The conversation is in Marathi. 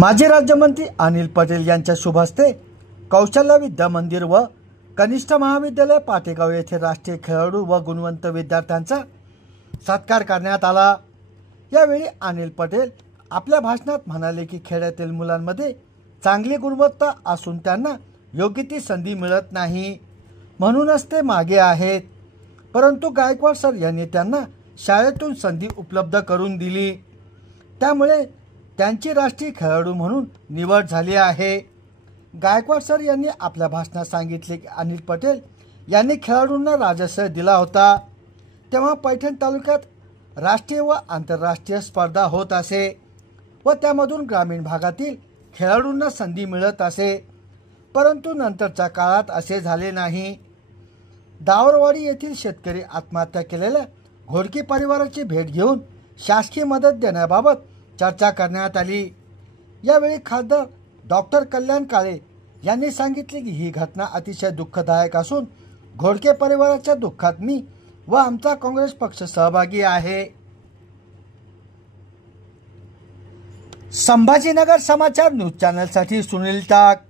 माजी राज्यमंत्री अनिल पटेल यांच्या शुभ हस्ते कौशल्य विद्या मंदिर व कनिष्ठ महाविद्यालय पाटेगाव येथे राष्ट्रीय खेळाडू व गुणवंत विद्यार्थ्यांचा सत्कार करण्यात आला। यावेळी अनिल पटेल आपल्या भाषणात म्हणाले की खेड्यातील मुलांमध्ये चांगली गुणवत्ता असून त्यांना योग्य ती संधी मिळत नाही, म्हणूनच ते मागे आहेत। परंतु गायकवाड सर यांनी त्यांना शाळेतून संधी उपलब्ध करून दिली, त्यामुळे त्यांची राष्ट्रीय खेळाडू म्हणून निवड झाली आहे। गायकवाड सर यांनी आपल्या भाषणात सांगितले की अनिल पटेल यांनी खेळाडूंना राजश्रय दिला होता, तेव्हा पैठण तालुक्यात राष्ट्रीय व आंतरराष्ट्रीय स्पर्धा होत असे व त्यामधून ग्रामीण भागातील खेळाडूंना संधी मिळत असे, परंतु नंतरच्या काळात असे झाले नाही। दावरवाडी येथील शेतकरी आत्महत्या केलेल्या घोडके परिवाराची भेट घेऊन शासकीय मदत देण्याबाबत चर्चा करण्यात आली। यावेळी खासदार डॉक्टर कल्याण काळे यांनी सांगितले की ही घटना अतिशय दुःखदायक असून घोडके परिवाराच्या दुःखात मी व आमचा काँग्रेस पक्ष सहभागी आहे। संभाजीनगर समाचार न्यूज चॅनलसाठी सुनील टाक।